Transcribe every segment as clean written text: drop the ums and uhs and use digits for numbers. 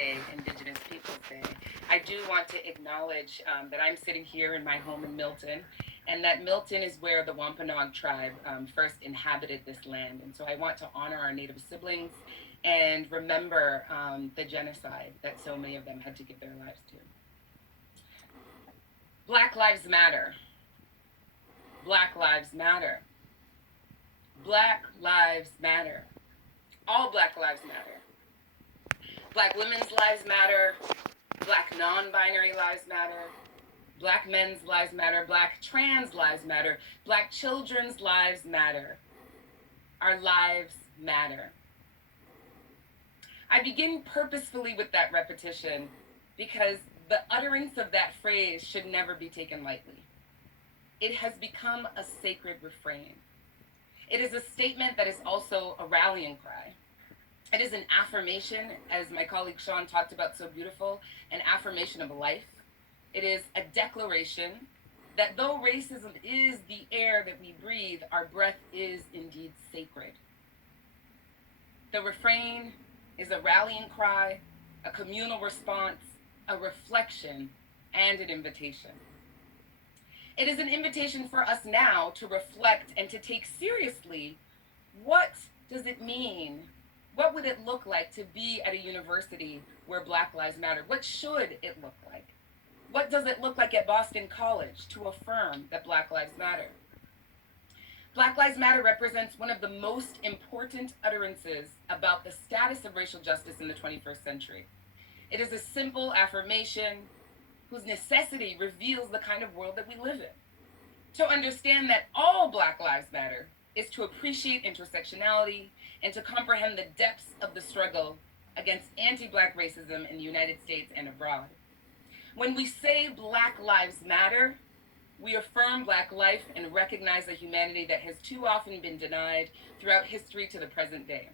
Day, Indigenous Peoples Day, I do want to acknowledge that I'm sitting here in my home in Milton, and that Milton is where the Wampanoag tribe first inhabited this land. And so I want to honor our Native siblings and remember the genocide that so many of them had to give their lives to. Black Lives Matter. Black Lives Matter. Black Lives Matter. All Black lives matter. Black women's lives matter. Black non-binary lives matter. Black men's lives matter. Black trans lives matter. Black children's lives matter. Our lives matter. I begin purposefully with that repetition because the utterance of that phrase should never be taken lightly. It has become a sacred refrain. It is a statement that is also a rallying cry. It is an affirmation, as my colleague Sean talked about so beautiful, an affirmation of life. It is a declaration that though racism is the air that we breathe, our breath is indeed sacred. The refrain is a rallying cry, a communal response, a reflection, and an invitation. It is an invitation for us now to reflect and to take seriously, what does it mean? What would it look like to be at a university where Black Lives Matter? What should it look like? What does it look like at Boston College to affirm that Black Lives Matter? Black Lives Matter represents one of the most important utterances about the status of racial justice in the 21st century. It is a simple affirmation whose necessity reveals the kind of world that we live in. To understand that all Black Lives Matter is to appreciate intersectionality and to comprehend the depths of the struggle against anti-Black racism in the United States and abroad. When we say Black Lives Matter, we affirm Black life and recognize a humanity that has too often been denied throughout history to the present day.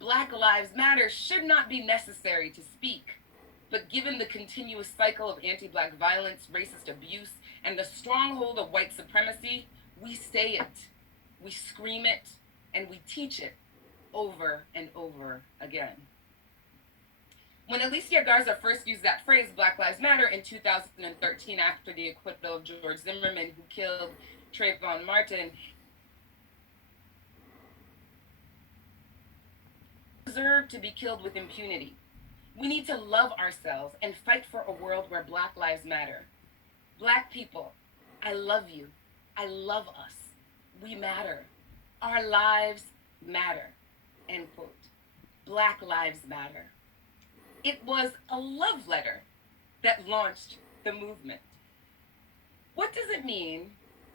Black Lives Matter should not be necessary to speak, but given the continuous cycle of anti-Black violence, racist abuse, and the stronghold of white supremacy, we say it, we scream it, and we teach it over and over again. When Alicia Garza first used that phrase, Black Lives Matter, in 2013 after the acquittal of George Zimmerman, who killed Trayvon Martin, deserve to be killed with impunity. We need to love ourselves and fight for a world where Black Lives Matter. Black people, I love you. I love us. We matter. Our lives matter. End quote. Black Lives Matter. It was a love letter that launched the movement. What does it mean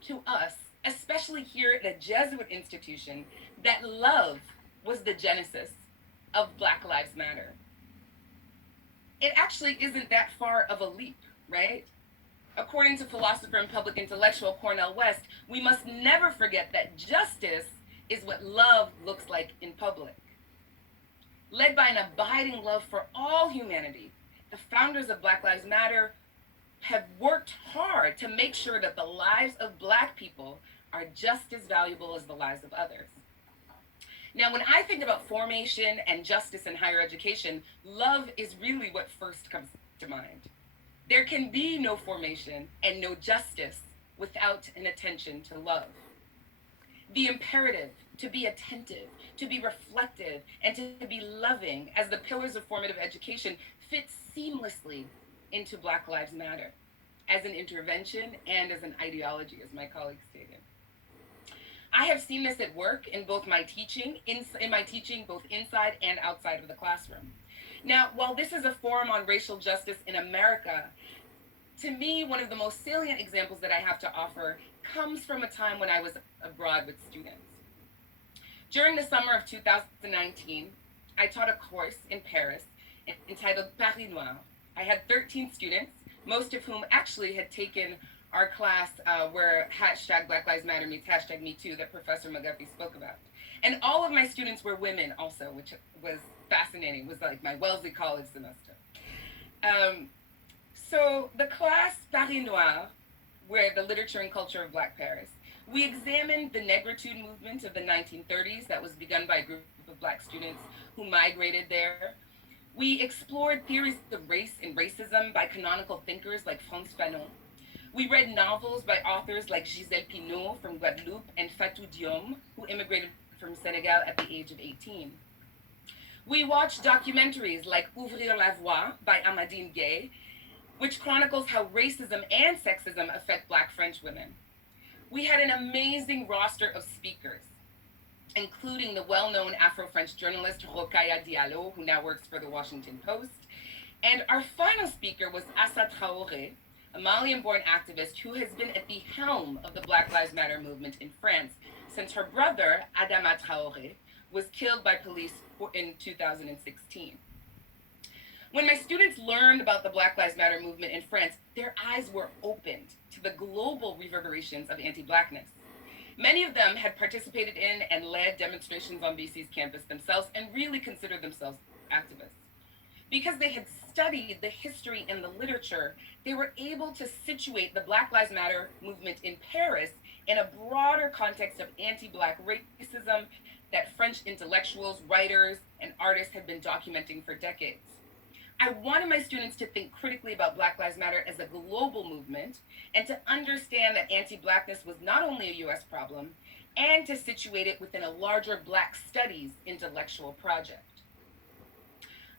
to us, especially here at a Jesuit institution, that love was the genesis of Black Lives Matter? It actually isn't that far of a leap, right? According to philosopher and public intellectual Cornel West, we must never forget that justice is what love looks like in public. Led by an abiding love for all humanity, the founders of Black Lives Matter have worked hard to make sure that the lives of Black people are just as valuable as the lives of others. Now, when I think about formation and justice in higher education, love is really what first comes to mind. There can be no formation and no justice without an attention to love. The imperative to be attentive, to be reflective, and to be loving as the pillars of formative education fits seamlessly into Black Lives Matter as an intervention and as an ideology, as my colleague stated. I have seen this at work in both my teaching, in my teaching both inside and outside of the classroom. Now, while this is a forum on racial justice in America, to me, one of the most salient examples that I have to offer comes from a time when I was abroad with students. During the summer of 2019, I taught a course in Paris entitled Paris Noir. I had 13 students, most of whom actually had taken our class where hashtag Black Lives Matter meets hashtag Me Too that Professor McGuffey spoke about. And all of my students were women also, which was fascinating. It was like my Wellesley College semester. So the class Paris Noir, where the literature and culture of Black Paris, we examined the negritude movement of the 1930s that was begun by a group of Black students who migrated there. We explored theories of race and racism by canonical thinkers like Frantz Fanon. We read novels by authors like Gisèle Pineau from Guadeloupe and Fatou Diom, who immigrated from Senegal at the age of 18. We watched documentaries like Ouvrir la Voie by Amadine Gay, which chronicles how racism and sexism affect Black French women. We had an amazing roster of speakers, including the well-known Afro-French journalist Rokhaya Diallo, who now works for the Washington Post. And our final speaker was Assa Traoré, a Malian-born activist who has been at the helm of the Black Lives Matter movement in France since her brother, Adama Traoré, was killed by police in 2016. When my students learned about the Black Lives Matter movement in France, their eyes were opened to the global reverberations of anti-Blackness. Many of them had participated in and led demonstrations on BC's campus themselves and really considered themselves activists. Because they had studied the history and the literature, they were able to situate the Black Lives Matter movement in Paris in a broader context of anti-Black racism that French intellectuals, writers, and artists had been documenting for decades. I wanted my students to think critically about Black Lives Matter as a global movement and to understand that anti-Blackness was not only a US problem, and to situate it within a larger Black studies intellectual project.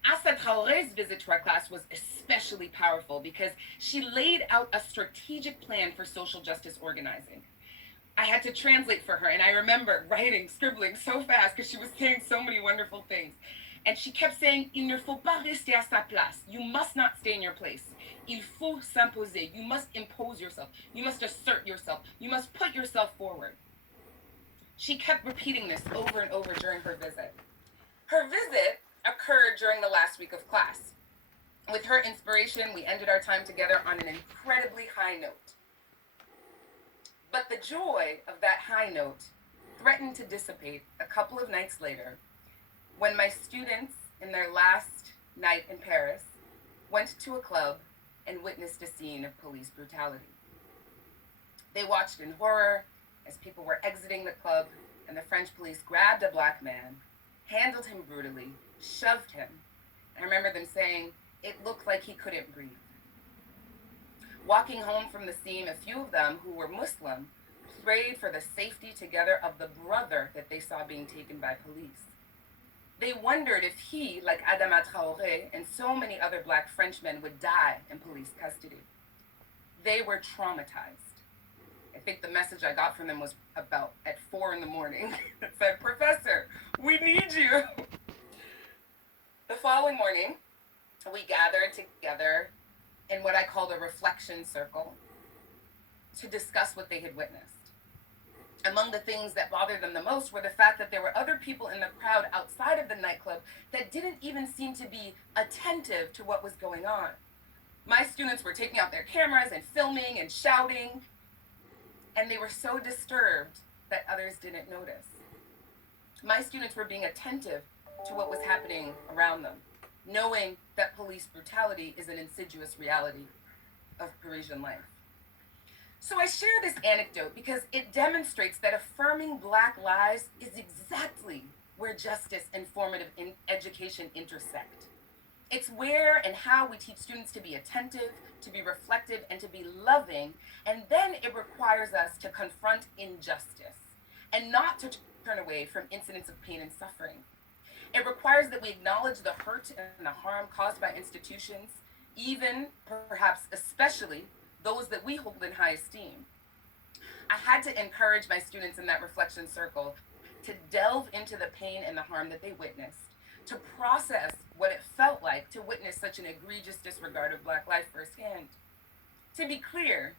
Assa Traoré's visit to our class was especially powerful because she laid out a strategic plan for social justice organizing. I had to translate for her, and I remember scribbling so fast because she was saying so many wonderful things. And she kept saying, il ne faut pas rester à sa place. You must not stay in your place. Il faut s'imposer. You must impose yourself. You must assert yourself. You must put yourself forward. She kept repeating this over and over during her visit. Her visit occurred during the last week of class. With her inspiration, we ended our time together on an incredibly high note. But the joy of that high note threatened to dissipate a couple of nights later when my students, in their last night in Paris, went to a club and witnessed a scene of police brutality. They watched in horror as people were exiting the club and the French police grabbed a Black man, handled him brutally, shoved him. I remember them saying, it looked like he couldn't breathe. Walking home from the scene, a few of them who were Muslim prayed for the safety together of the brother that they saw being taken by police. They wondered if he, like Adama Traoré and so many other Black Frenchmen, would die in police custody. They were traumatized. I think the message I got from them was about at 4 in the morning. It said, Professor, we need you. The following morning, we gathered together in what I called a reflection circle to discuss what they had witnessed. Among the things that bothered them the most were the fact that there were other people in the crowd outside of the nightclub that didn't even seem to be attentive to what was going on. My students were taking out their cameras and filming and shouting, and they were so disturbed that others didn't notice. My students were being attentive to what was happening around them, knowing that police brutality is an insidious reality of Parisian life. So I share this anecdote because it demonstrates that affirming Black lives is exactly where justice and formative education intersect. It's where and how we teach students to be attentive, to be reflective, and to be loving, and then it requires us to confront injustice and not to turn away from incidents of pain and suffering. It requires that we acknowledge the hurt and the harm caused by institutions, even, perhaps especially, those that we hold in high esteem. I had to encourage my students in that reflection circle to delve into the pain and the harm that they witnessed, to process what it felt like to witness such an egregious disregard of Black life firsthand. To be clear,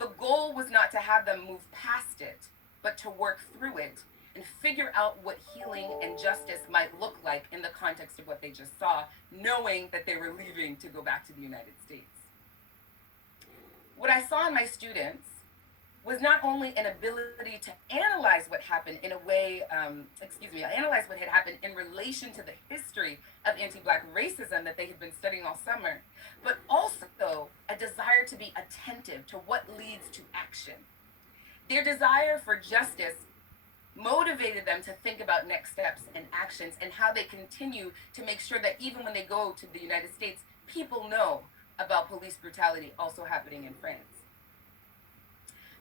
the goal was not to have them move past it, but to work through it and figure out what healing and justice might look like in the context of what they just saw, knowing that they were leaving to go back to the United States. What I saw in my students was not only an ability to analyze what happened in a way, analyze what had happened in relation to the history of anti-Black racism that they had been studying all summer, but also a desire to be attentive to what leads to action. Their desire for justice motivated them to think about next steps and actions and how they continue to make sure that even when they go to the United States, people know about police brutality also happening in France.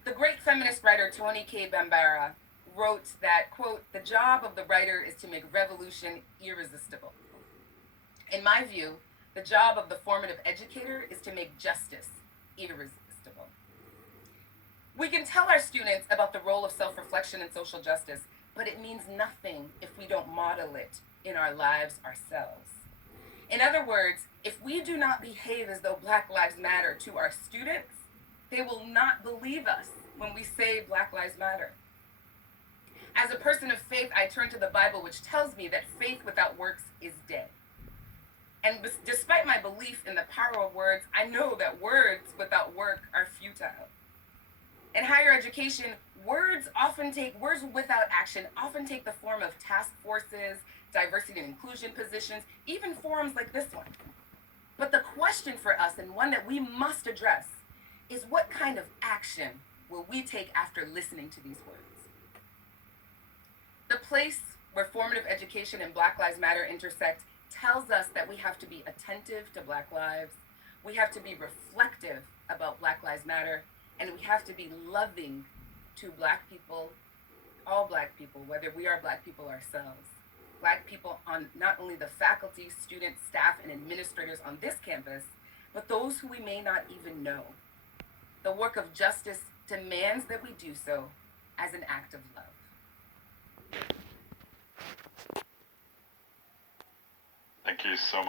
The great feminist writer Toni K. Bambara wrote that, quote, "The job of the writer is to make revolution irresistible." In my view, the job of the formative educator is to make justice irresistible. We can tell our students about the role of self-reflection and social justice, but it means nothing if we don't model it in our lives ourselves. In other words, if we do not behave as though Black Lives Matter to our students, they will not believe us when we say Black Lives Matter. As a person of faith, I turn to the Bible, which tells me that faith without works is dead. And despite my belief in the power of words, I know that words without work are futile. In higher education, words without action often take the form of task forces, diversity and inclusion positions, even forums like this one. But the question for us, and one that we must address, is what kind of action will we take after listening to these words? The place where formative education and Black Lives Matter intersect tells us that we have to be attentive to Black lives, we have to be reflective about Black Lives Matter, and we have to be loving to Black people, all Black people, whether we are Black people ourselves. Black people on not only the faculty, students, staff, and administrators on this campus, but those who we may not even know. The work of justice demands that we do so as an act of love. Thank you so much.